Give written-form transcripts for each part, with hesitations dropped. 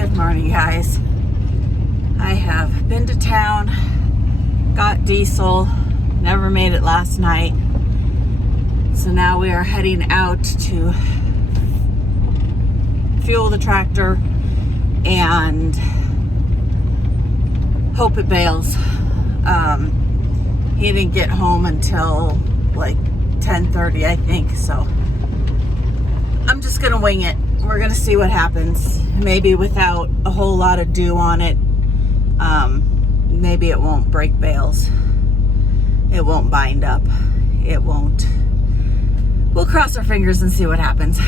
Good morning, guys. I have been to town, got diesel, never made it last night. So now we are heading out to fuel the tractor and hope it bails. He didn't get home until like 10:30, I think, so I'm just gonna wing it. We're gonna see what happens. Maybe without a whole lot of dew on it, maybe it won't break bales. It won't bind up. It won't. We'll cross our fingers and see what happens.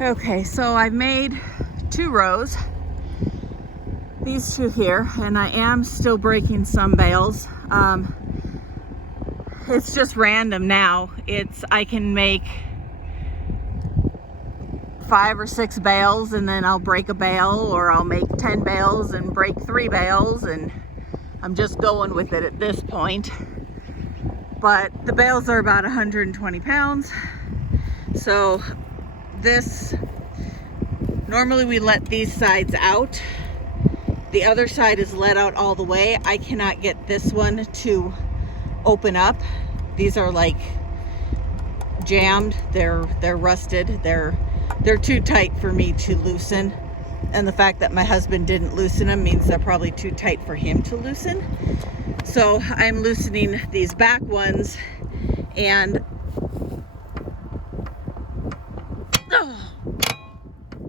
Okay, so I've made 2 rows. These 2 here, and I am still breaking some bales. It's just random now. I can make 5 or 6 bales and then I'll break a bale, or I'll make 10 bales and break 3 bales, and I'm just going with it at this point. But the bales are about 120 pounds. So normally we let these sides out. The other side is let out all the way. I cannot get this one to open up. These are like jammed. They're rusted. They're too tight for me to loosen. And the fact that my husband didn't loosen them means they're probably too tight for him to loosen. So I'm loosening these back ones, and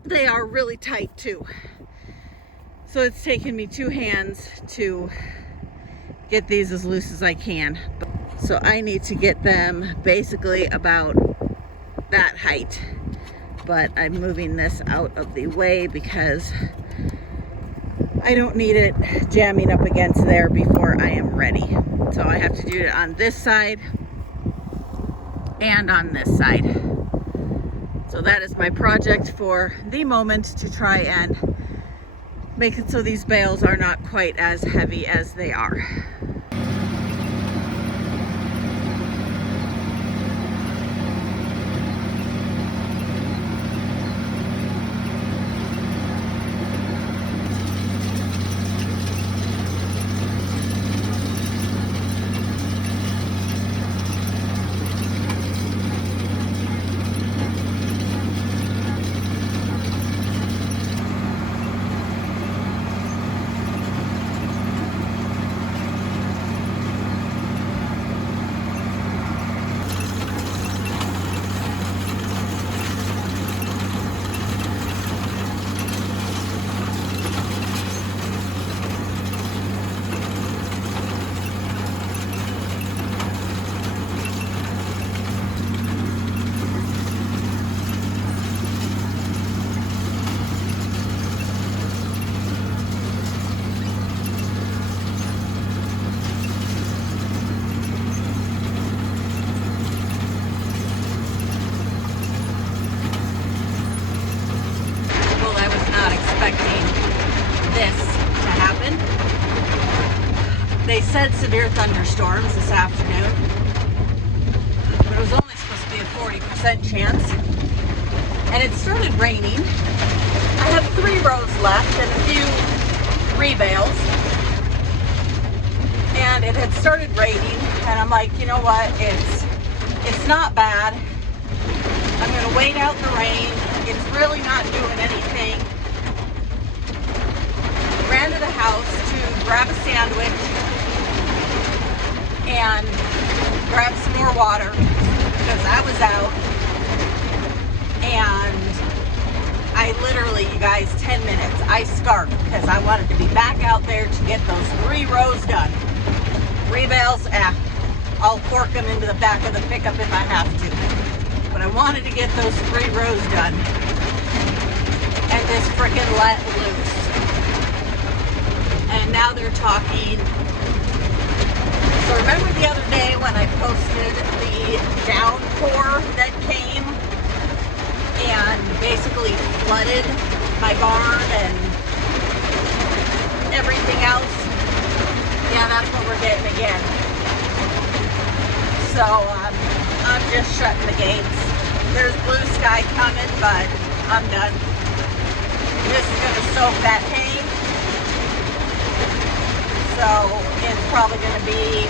they are really tight too. So it's taken me 2 hands to get these as loose as I can. So I need to get them basically about that height. But I'm moving this out of the way because I don't need it jamming up against there before I am ready. So I have to do it on this side and on this side. So that is my project for the moment, to try and make it so these bales are not quite as heavy as they are. This to happen. They said severe thunderstorms this afternoon, but it was only supposed to be a 40% chance, and it started raining. I have 3 rows left and a few rebales, and it had started raining, and I'm like, you know what, it's not bad. I'm gonna wait out the rain. It's really not doing anything. Ran to the house to grab a sandwich and grab some more water because I was out. And I literally, you guys, 10 minutes, I scarfed because I wanted to be back out there to get those 3 rows done. 3 bales, I'll fork them into the back of the pickup if I have to. But I wanted to get those 3 rows done and just freaking let loose. And now they're talking. So remember the other day when I posted the downpour that came and basically flooded my barn and everything else? Yeah, that's what we're getting again. So I'm just shutting the gates. There's blue sky coming, but I'm done. This is going to soak that hay. So it's probably going to be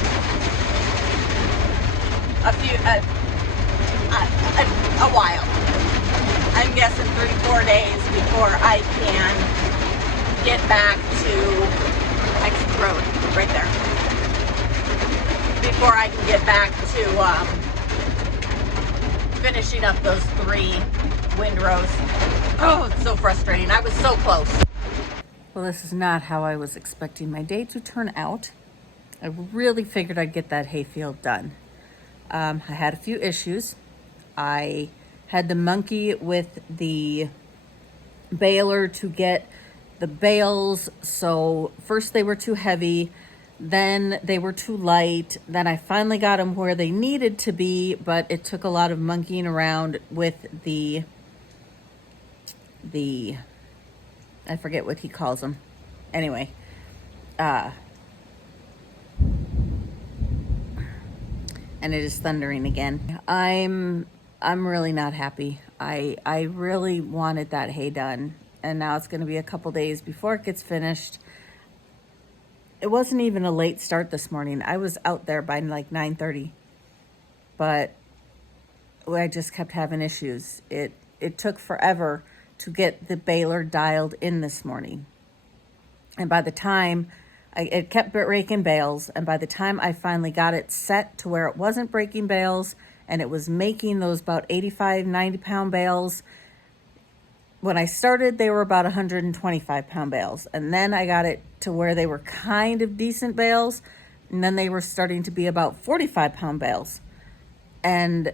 a while. I'm guessing 3-4 days before I can get back to exit road right there. Before I can get back to finishing up those 3 windrows. Oh, it's so frustrating. I was so close. Well, this is not how I was expecting my day to turn out. I really figured I'd get that hayfield done. I had a few issues. I had to monkey with the baler to get the bales. So first they were too heavy, then they were too light. Then I finally got them where they needed to be, but it took a lot of monkeying around with the I forget what he calls them. Anyway, and it is thundering again. I'm really not happy. I really wanted that hay done, and now it's going to be a couple days before it gets finished. It wasn't even a late start this morning. I was out there by like 9:30, but I just kept having issues. It took forever to get the baler dialed in this morning. And by the time it kept breaking bales, and by the time I finally got it set to where it wasn't breaking bales and it was making those about 85, 90 pound bales, when I started, they were about 125 pound bales. And then I got it to where they were kind of decent bales. And then they were starting to be about 45 pound bales. And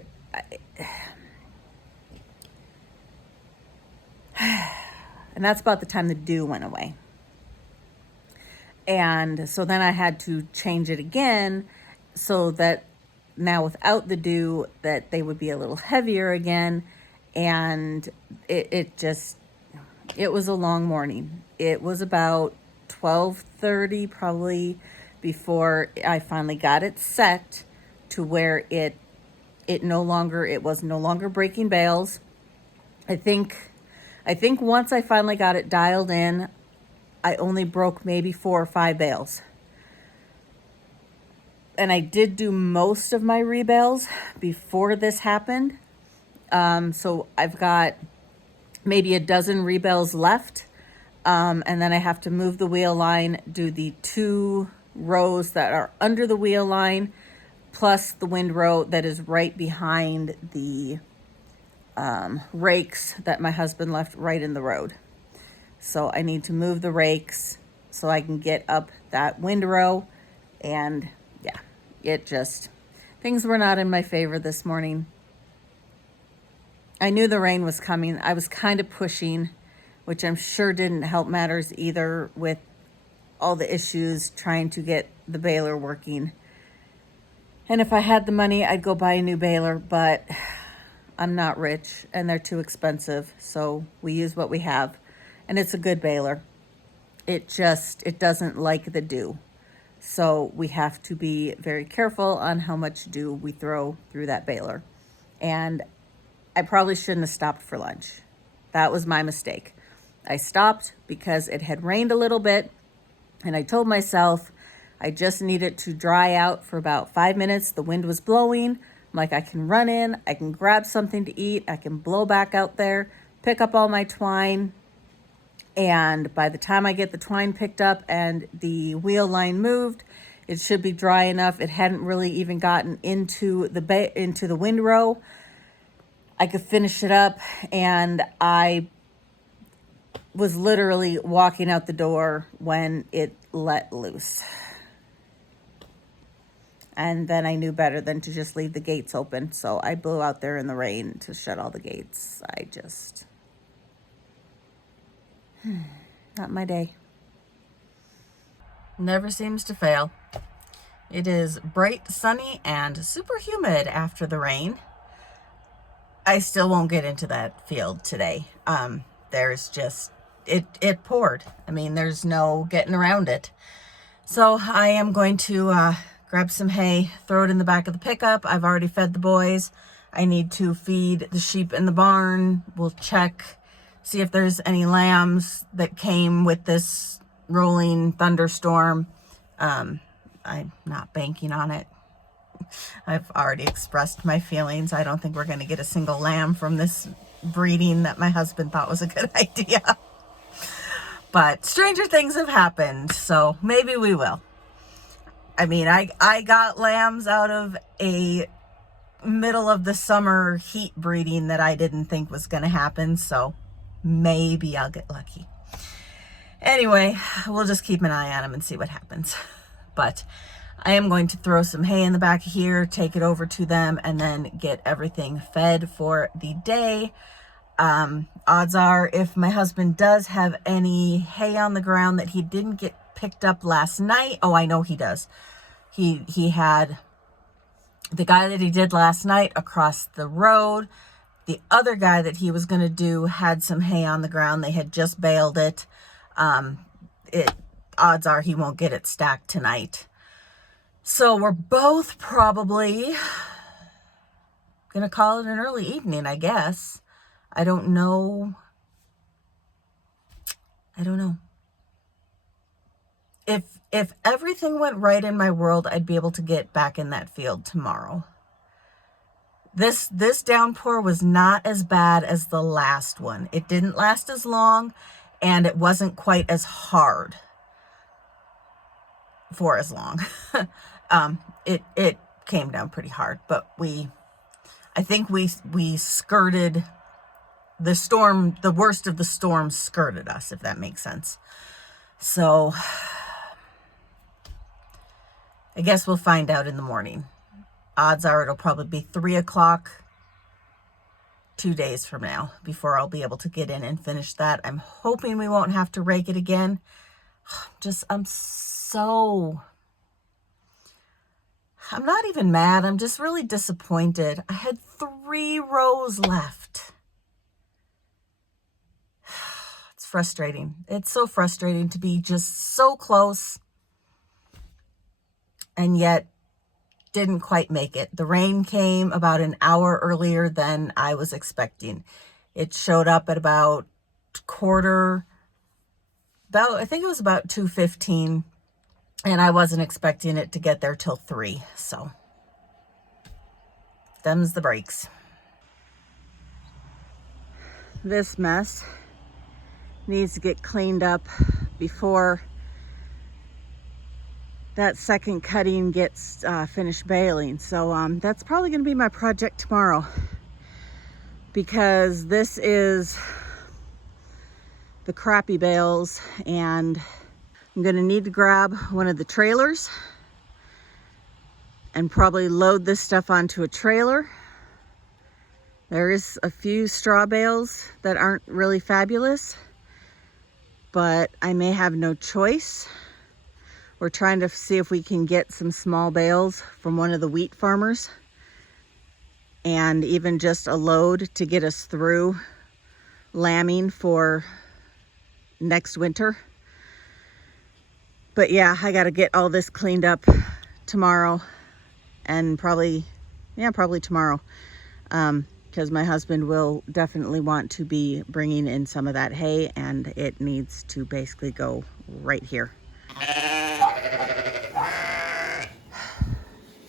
that's about the time the dew went away. And so then I had to change it again so that now without the dew that they would be a little heavier again. And it was a long morning. It was about 12:30 probably before I finally got it set to where it was no longer breaking bales. I think once I finally got it dialed in, I only broke maybe 4 or 5 bales. And I did do most of my rebales before this happened. So I've got maybe a dozen rebales left. And then I have to move the wheel line, do the 2 rows that are under the wheel line, plus the windrow that is right behind the rakes that my husband left right in the road. So I need to move the rakes so I can get up that windrow. And yeah, things were not in my favor this morning. I knew the rain was coming. I was kind of pushing, which I'm sure didn't help matters either with all the issues trying to get the baler working. And if I had the money, I'd go buy a new baler, but I'm not rich and they're too expensive. So we use what we have. And it's a good baler. It doesn't like the dew. So we have to be very careful on how much dew we throw through that baler. And I probably shouldn't have stopped for lunch. That was my mistake. I stopped because it had rained a little bit, and I told myself I just needed to dry out for about 5 minutes. The wind was blowing. I'm like, I can run in, I can grab something to eat, I can blow back out there, pick up all my twine. And by the time I get the twine picked up and the wheel line moved, it should be dry enough. It hadn't really even gotten into the windrow. I could finish it up, and I was literally walking out the door when it let loose. And then I knew better than to just leave the gates open. So I blew out there in the rain to shut all the gates. Not my day. Never seems to fail. It is bright, sunny, and super humid after the rain. I still won't get into that field today. There's just, it poured. I mean, there's no getting around it. So I am going to grab some hay, throw it in the back of the pickup. I've already fed the boys. I need to feed the sheep in the barn. We'll check, see if there's any lambs that came with this rolling thunderstorm. I'm not banking on it. I've already expressed my feelings. I don't think we're going to get a single lamb from this breeding that my husband thought was a good idea. But stranger things have happened, so maybe we will. I mean, I got lambs out of a middle of the summer heat breeding that I didn't think was going to happen, so maybe I'll get lucky. Anyway, we'll just keep an eye on them and see what happens. But I am going to throw some hay in the back here, take it over to them, and then get everything fed for the day. Odds are, if my husband does have any hay on the ground that he didn't get picked up last night, oh, I know he does. He had the guy that he did last night across the road. The other guy that he was going to do had some hay on the ground. They had just baled it. Odds are he won't get it stacked tonight. So we're both probably going to call it an early evening, I guess. I don't know. If everything went right in my world, I'd be able to get back in that field tomorrow. This downpour was not as bad as the last one. It didn't last as long, and it wasn't quite as hard for as long. It came down pretty hard, but I think we skirted the storm. The worst of the storm skirted us, if that makes sense. So I guess we'll find out in the morning. Odds are it'll probably be 3 o'clock 2 days from now before I'll be able to get in and finish that. I'm hoping we won't have to rake it again. I'm not even mad. I'm just really disappointed. I had 3 rows left. It's frustrating. It's so frustrating to be just so close and yet didn't quite make it. The rain came about an hour earlier than I was expecting. It showed up at about I think it was about 2:15, and I wasn't expecting it to get there till 3. So them's the breaks. This mess needs to get cleaned up before that second cutting gets finished baling. So that's probably going to be my project tomorrow, because this is the crappy bales, and I'm going to need to grab one of the trailers and probably load this stuff onto a trailer. There is a few straw bales that aren't really fabulous, but I may have no choice. We're trying to see if we can get some small bales from one of the wheat farmers, and even just a load to get us through lambing for next winter. But yeah, I got to get all this cleaned up tomorrow, and probably tomorrow, because my husband will definitely want to be bringing in some of that hay, and it needs to basically go right here.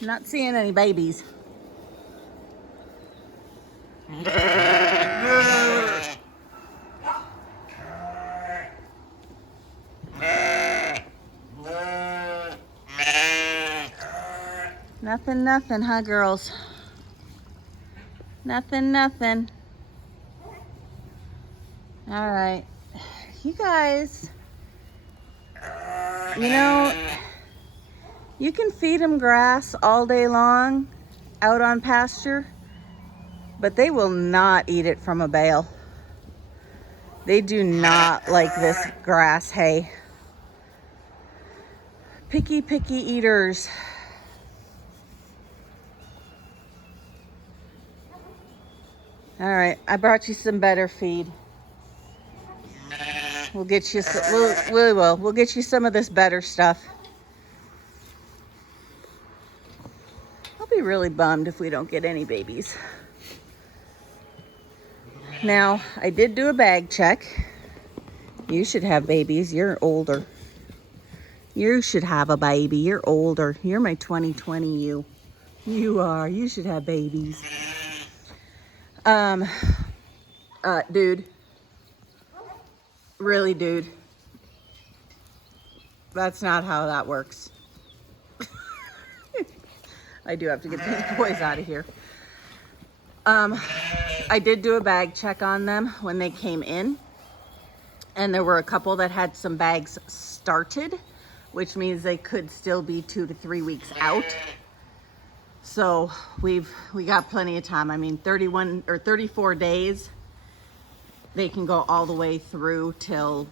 Not seeing any babies. Nothing, huh, girls? Nothing. All right. You guys, you can feed them grass all day long out on pasture, but they will not eat it from a bale. They do not like this grass hay. Picky eaters. All right, I brought you some better feed. We'll get you some, we'll get you some of this better stuff. be really bummed if we don't get any babies. Now, I did do a bag check. You should have babies. You're older. You should have a baby. You're older. You're my 2020 you. You are. You should have babies. Dude. Really, dude. That's not how that works. I do have to get these boys out of here. I did do a bag check on them when they came in. And there were a couple that had some bags started, which means they could still be 2 to 3 weeks out. So we got plenty of time. I mean, 31 or 34 days. They can go all the way through till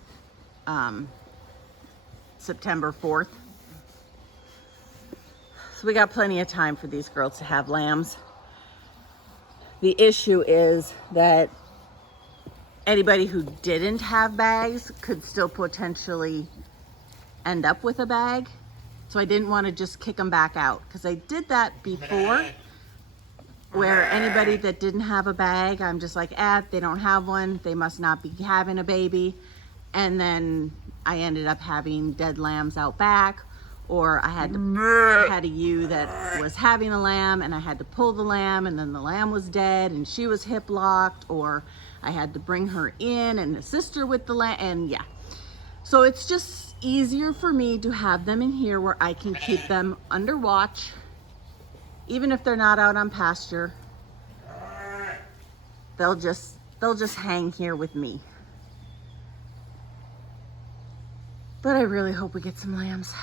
September 4th. So we got plenty of time for these girls to have lambs. The issue is that anybody who didn't have bags could still potentially end up with a bag. So I didn't want to just kick them back out, because I did that before, where anybody that didn't have a bag, I'm just like, they don't have one, they must not be having a baby. And then I ended up having dead lambs out back, or I had a ewe that was having a lamb and I had to pull the lamb, and then the lamb was dead and she was hip locked, or I had to bring her in and assist her with the lamb, and yeah. So it's just easier for me to have them in here where I can keep them under watch, even if they're not out on pasture. They'll just hang here with me. But I really hope we get some lambs.